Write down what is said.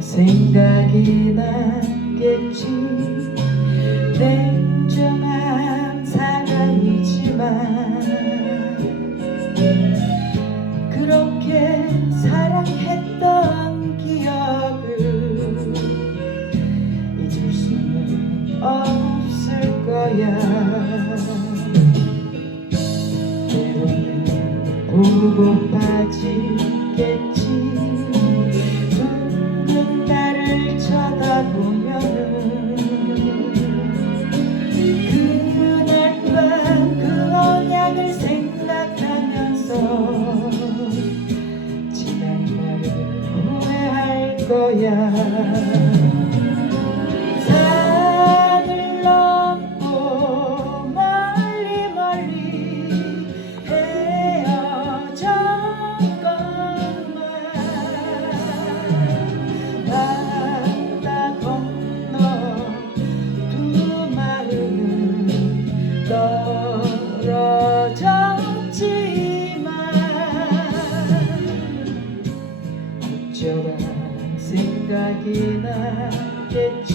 생각이 나겠지. 냉정한 사랑이지만 그렇게 사랑했던 기억을 잊을 수는 없을 거야. 때로는 보고파지겠지. yeah. 생각이 나겠지